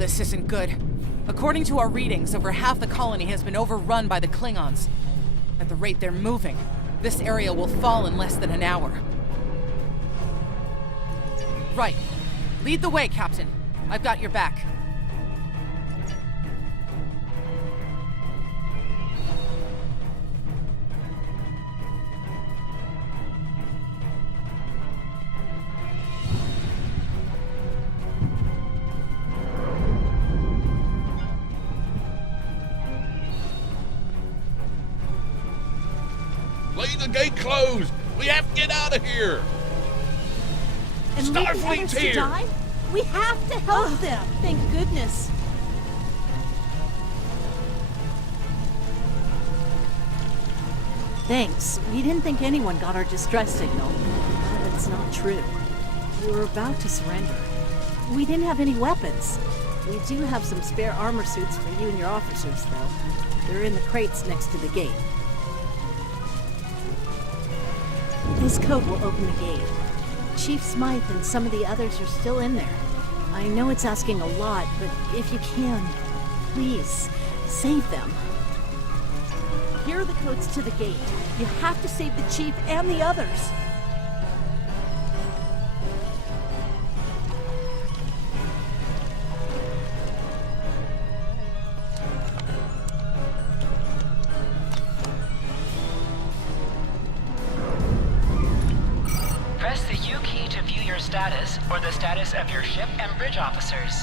this isn't good. According to our readings, over half the colony has been overrun by the Klingons. At the rate they're moving, this area will fall in less than an hour. Right. Lead the way, Captain. I've got your back. Leave the gate closed! We have to get out of here! And leave the Starfleet's others to here! die? We have to help them! Thank goodness. Thanks. We didn't think anyone got our distress signal. But it's not true. We were about to surrender. We didn't have any weapons. We do have some spare armor suits for you and your officers, though. They're in the crates next to the gate. This code will open the gate. Chief Smythe and some of the others are still in there. I know it's asking a lot, but if you can, please, save them. Here are the codes to the gate. You have to save the Chief and the others. Press the U key to view your status or the status of your ship and bridge officers.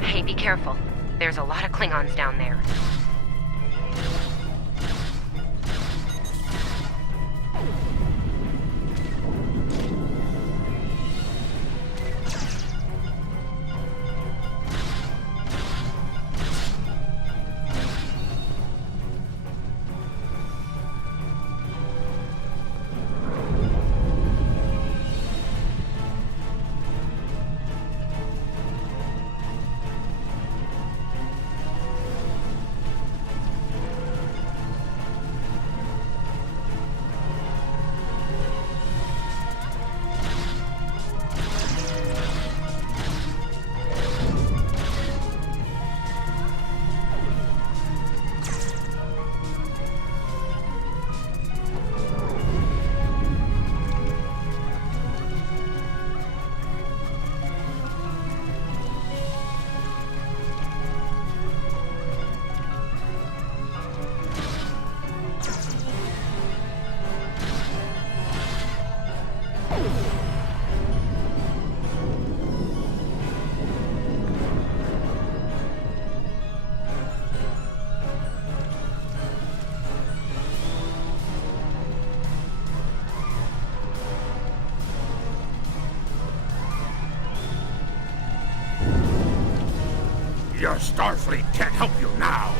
Hey, be careful. There's a lot of Klingons down there. Your Starfleet can't help you now!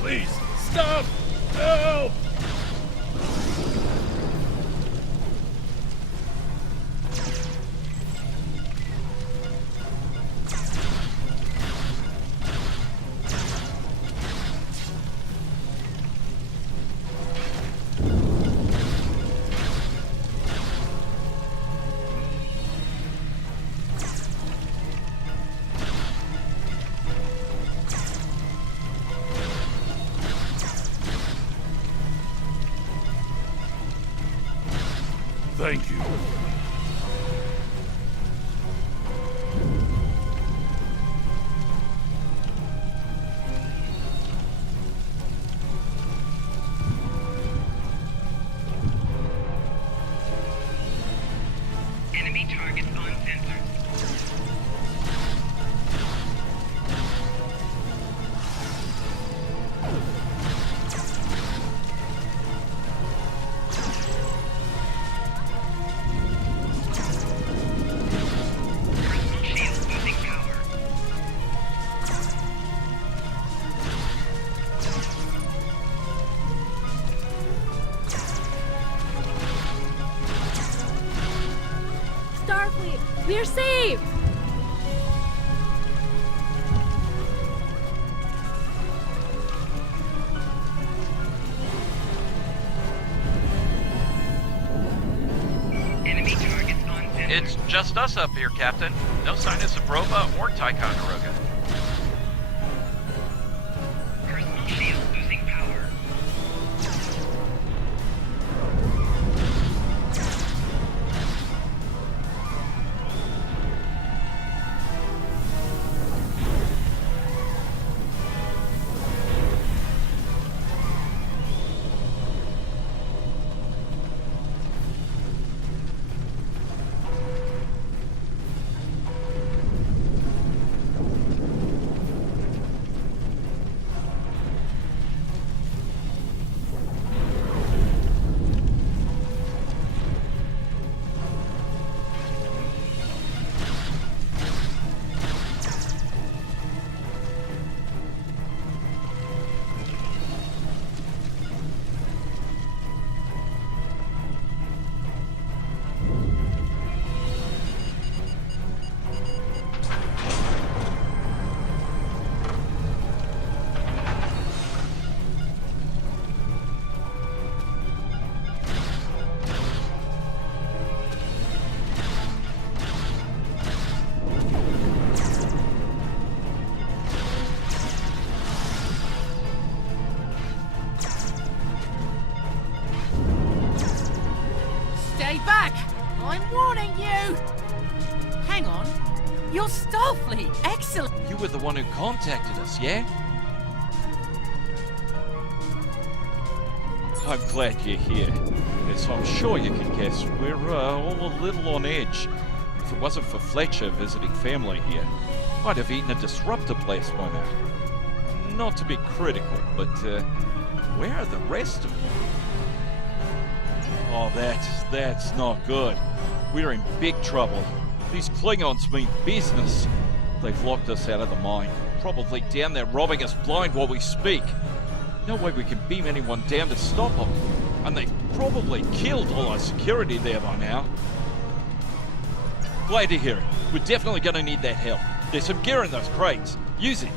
Please, stop! Help! Thank you. Enemy targets on sensor. We're saved! It's just us up here, Captain. No sign of Sabrova or Ticonderoga. Personal shield losing power. Stay back! I'm warning you! Hang on. You're Starfleet! Excellent! You were the one who contacted us, yeah? I'm glad you're here. As I'm sure you can guess, we're all a little on edge. If it wasn't for Fletcher visiting family here, I'd have eaten a disruptor blast by now. Not to be critical, but where are the rest of them? Oh, that's not good. We're in big trouble. These Klingons mean business. They've locked us out of the mine. Probably down there robbing us blind while we speak. No way we can beam anyone down to stop them. And they've probably killed all our security there by now. Glad to hear it. We're definitely going to need that help. There's some gear in those crates. Use it.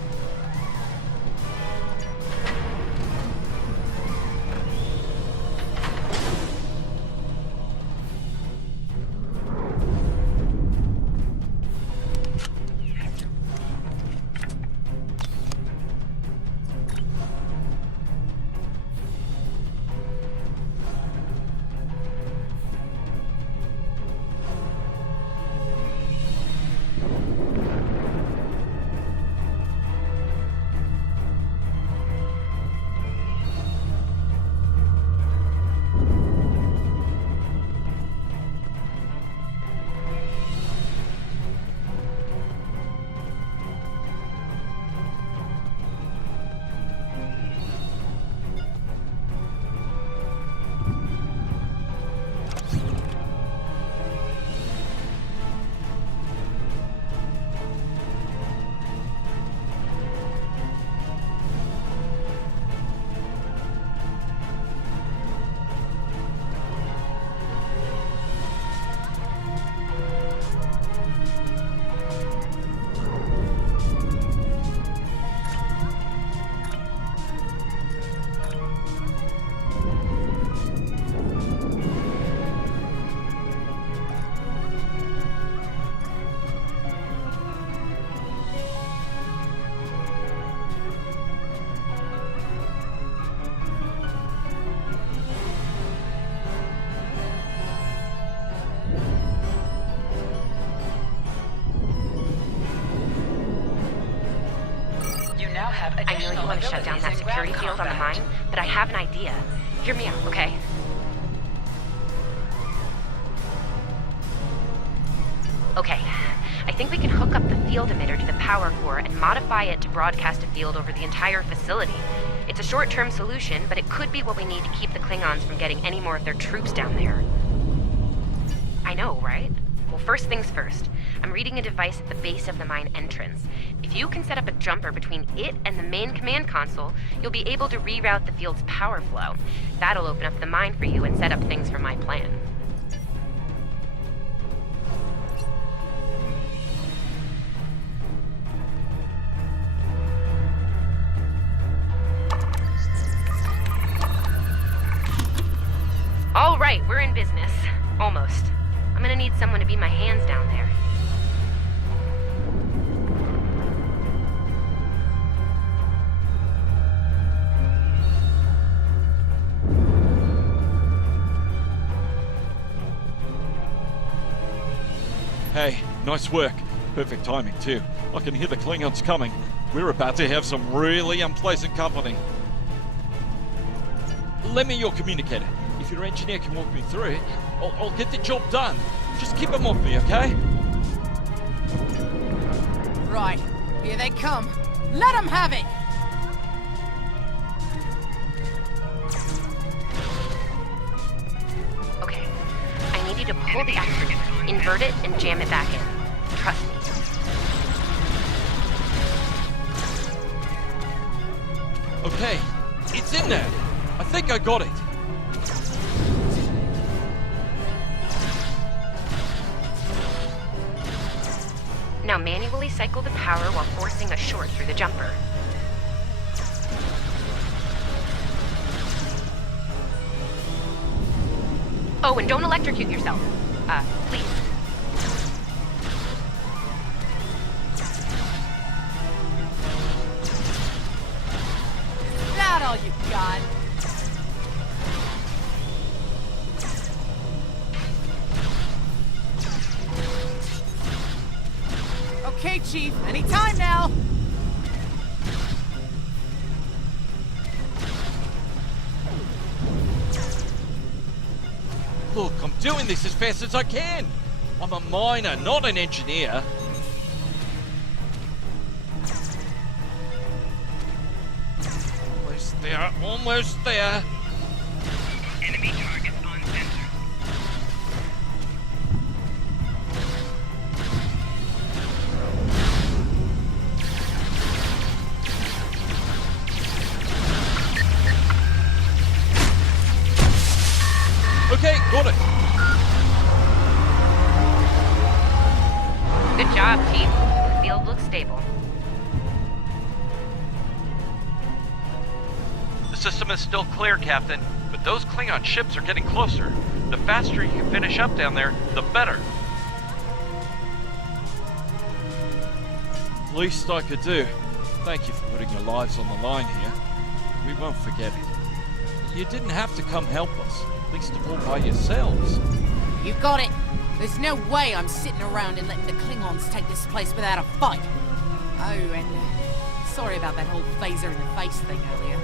I know you want to shut down that security field on the mine, but I have an idea. Hear me out, okay? Okay, I think we can hook up the field emitter to the power core and modify it to broadcast a field over the entire facility. It's a short-term solution, but it could be what we need to keep the Klingons from getting any more of their troops down there. I know, right? Well, first things first. I'm reading a device at the base of the mine entrance. If you can set up a jumper between it and the main command console, you'll be able to reroute the field's power flow. That'll open up the mine for you and set up things for my plan. right, we're in business. Almost. I'm gonna need someone to be my hands down there. Hey, nice work. Perfect timing, too. I can hear the Klingons coming. We're about to have some really unpleasant company. Lend me your communicator. If your engineer can walk me through it, I'll get the job done. Just keep them off me, okay? Right, here they come. Let them have it! Okay. I need you to pull the axis, invert it, and jam it back in. Trust me. Okay, it's in there. I think I got it. Now manually cycle the power while forcing a short through the jumper. Oh, and don't electrocute yourself. Please. Is that all you got? Okay, Chief, anytime now! Look, I'm doing this as fast as I can. I'm a miner, not an engineer. Almost there, almost there. Enemy targets on sensor. Okay, got it. Good job, Chief. The field looks stable. The system is still clear, Captain, but those Klingon ships are getting closer. The faster you can finish up down there, the better. Least I could do. Thank you for putting your lives on the line here. We won't forget it. You didn't have to come help us, least of all by yourselves. You got it. There's no way I'm sitting around and letting the Klingons take this place without a fight. Oh, and sorry about that whole phaser in the face thing earlier.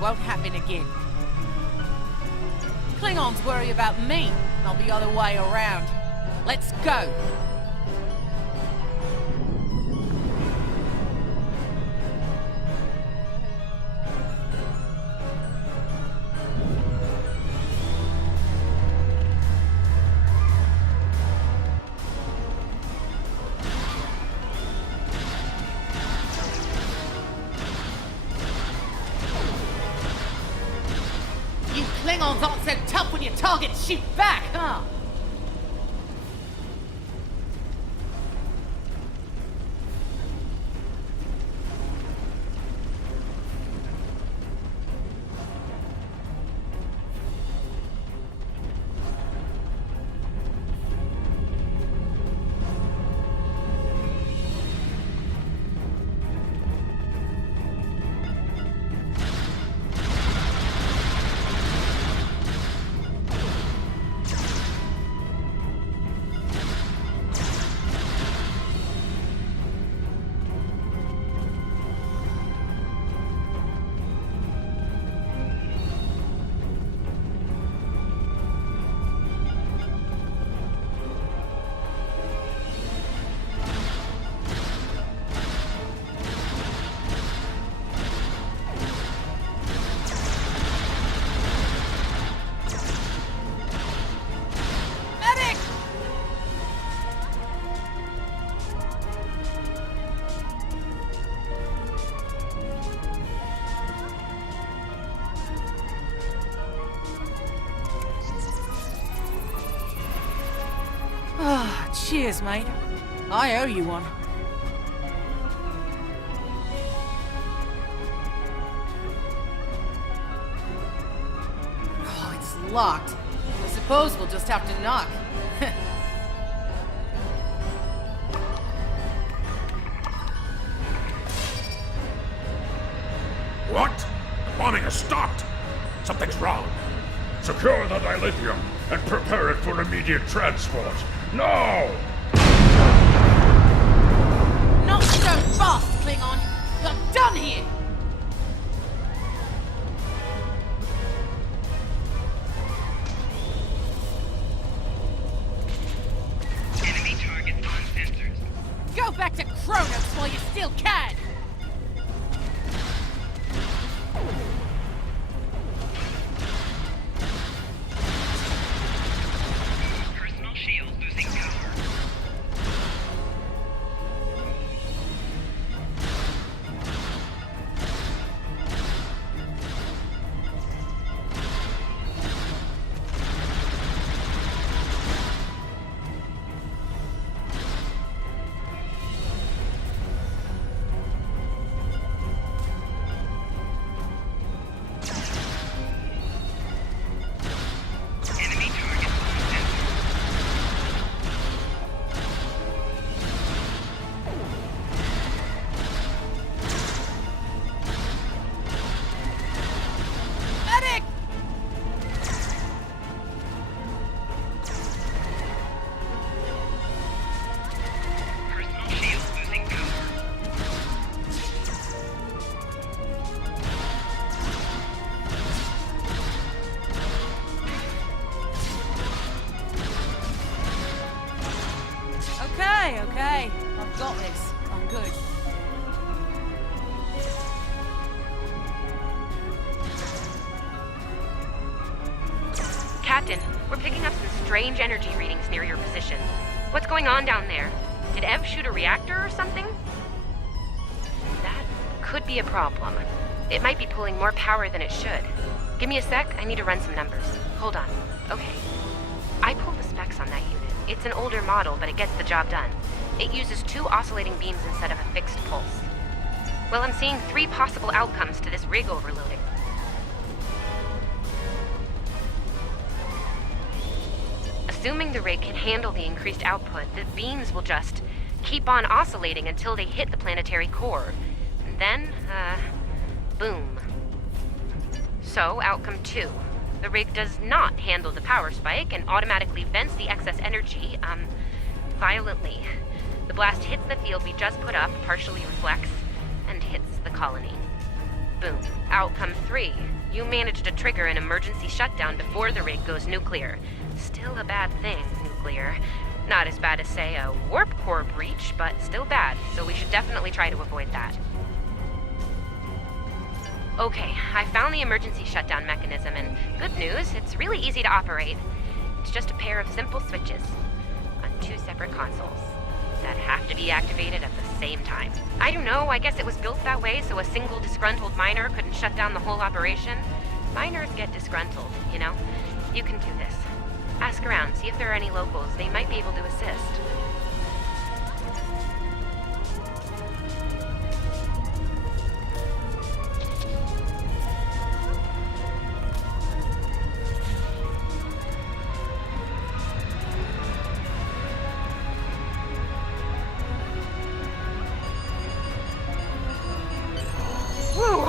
Won't happen again. Klingons worry about me, not the other way around. Let's go. You Klingons aren't so tough when your targets shoot back, huh? Medic! Ah, cheers, mate. I owe you one. Oh, it's locked. suppose we'll just have to knock. What? The bombing has stopped. Something's wrong. Secure the dilithium and prepare it for immediate transport. Now! Not so fast, Klingon! I'm done here! Enemy targets on sensors. Go back to Kronos while you still can! Personal shield losing power. Enemy targets on sensors. Medic! Personal shield losing power. Okay. I've got this. I'm good. Captain, we're picking up some strange energy readings near your position. What's going on down there? Did Ev shoot a reactor or something? That could be a problem. It might be pulling more power than it should. Give me a sec, I need to run some numbers. Hold on. Okay. I pulled the specs on that unit. It's an older model, but it gets the job done. It uses 2 oscillating beams instead of a fixed pulse. Well, I'm seeing 3 possible outcomes to this rig overloading. Assuming the rig can handle the increased output, the beams will just keep on oscillating until they hit the planetary core. And then, boom. So, outcome 2. The rig does not handle the power spike and automatically vents the excess energy, violently. The blast hits the field we just put up, partially reflects, and hits the colony. Boom. Outcome 3. You managed to trigger an emergency shutdown before the rig goes nuclear. Still a bad thing, nuclear. Not as bad as, say, a warp core breach, but still bad, so we should definitely try to avoid that. Okay, I found the emergency shutdown mechanism, and good news, it's really easy to operate. It's just a pair of simple switches on 2 separate consoles that have to be activated at the same time. I don't know, I guess it was built that way so a single disgruntled miner couldn't shut down the whole operation. Miners get disgruntled, you know? You can do this. Ask around, see if there are any locals. They might be able to assist.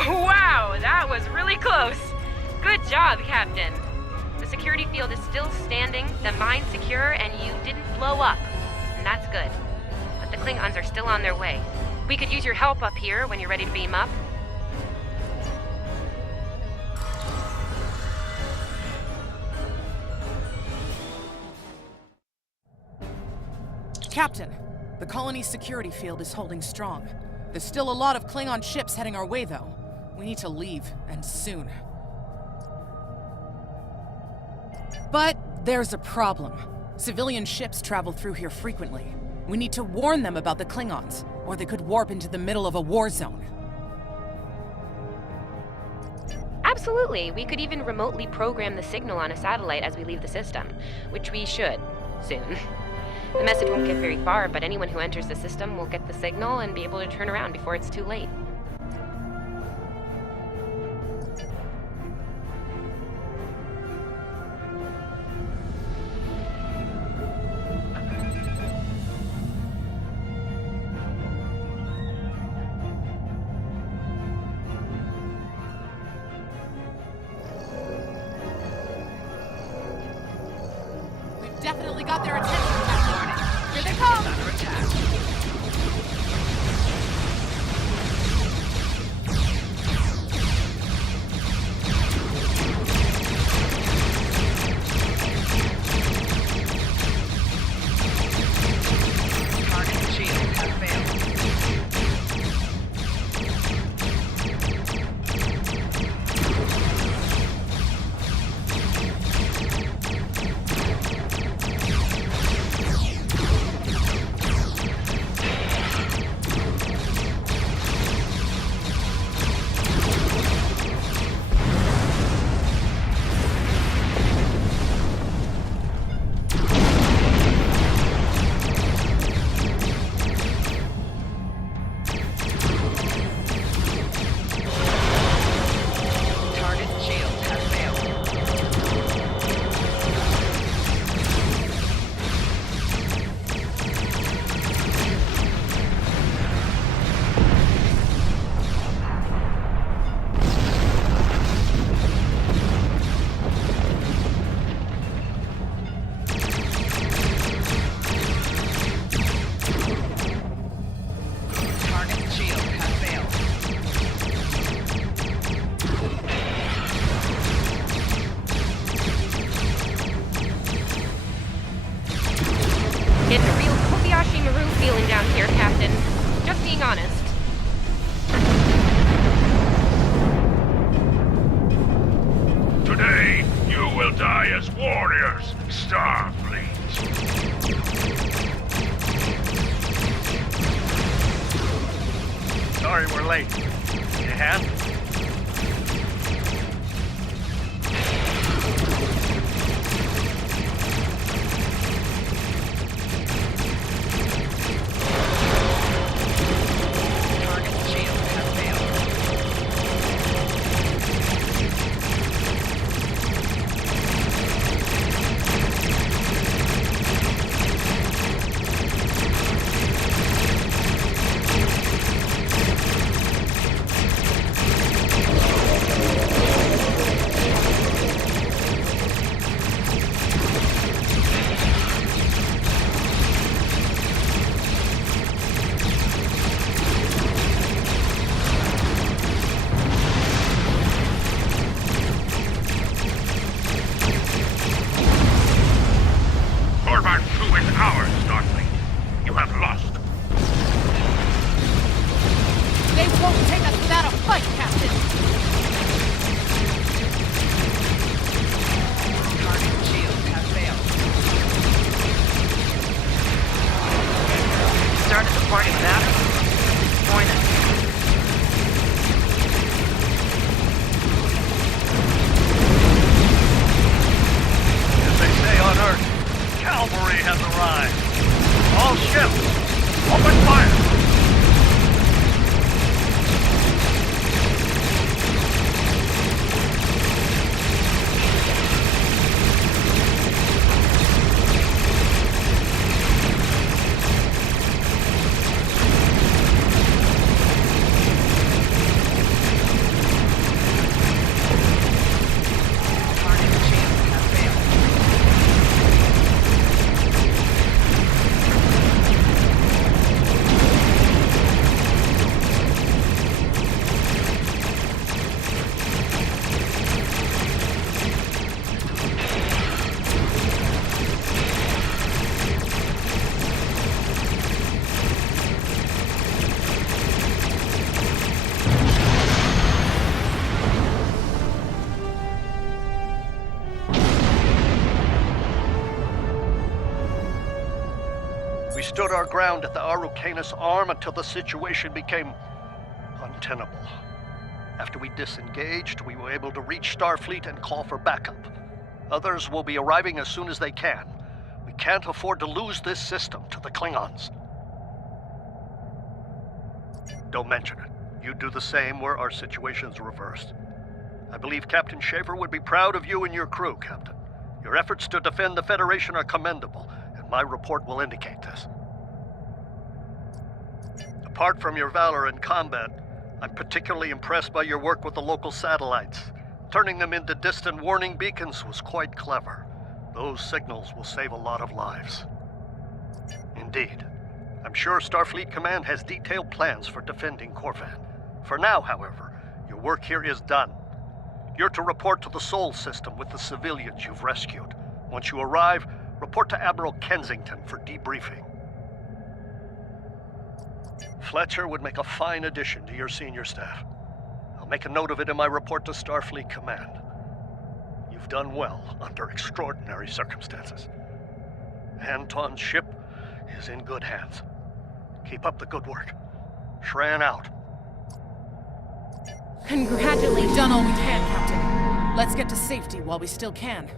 Wow, that was really close. Good job, Captain. The security field is still standing, the mine's secure, and you didn't blow up. And that's good. But the Klingons are still on their way. We could use your help up here when you're ready to beam up. Captain, the colony's security field is holding strong. There's still a lot of Klingon ships heading our way, though. We need to leave, and soon. But there's a problem. Civilian ships travel through here frequently. We need to warn them about the Klingons, or they could warp into the middle of a war zone. Absolutely. We could even remotely program the signal on a satellite as we leave the system, which we should, soon. The message won't get very far, but anyone who enters the system will get the signal and be able to turn around before it's too late. definitely got their attention with that warning. Here they come! Under attack. Target shield has failed. Target shield has failed. Target shield has failed. Getting a real Kobayashi Maru feeling down here, Captain. Just being honest. Today, you will die as warriors, Starfleet. Sorry we're late. Need a hand? Target shield has failed. Corvax 2 is ours, Starfleet. You have lost. They won't take us without a fight, Captain! Target shield has failed. Started the party without him? Disappointed. As they say on Earth, cavalry has arrived. All ships, open fire! Target shield has failed. We stood our ground at the Araucanis Arm until the situation became untenable. After we disengaged, we were able to reach Starfleet and call for backup. Others will be arriving as soon as they can. We can't afford to lose this system to the Klingons. Don't mention it. You do the same where our situation's reversed. I believe Captain Schaefer would be proud of you and your crew, Captain. Your efforts to defend the Federation are commendable, and my report will indicate this. Apart from your valor in combat, I'm particularly impressed by your work with the local satellites. Turning them into distant warning beacons was quite clever. Those signals will save a lot of lives. Indeed. I'm sure Starfleet Command has detailed plans for defending Corvan. For now, however, your work here is done. You're to report to the Sol system with the civilians you've rescued. Once you arrive, report to Admiral Kensington for debriefing. Fletcher would make a fine addition to your senior staff. I'll make a note of it in my report to Starfleet Command. You've done well under extraordinary circumstances. Anton's ship is in good hands. Keep up the good work. Shran out. Congratulations. We've done all we can, Captain. Let's get to safety while we still can.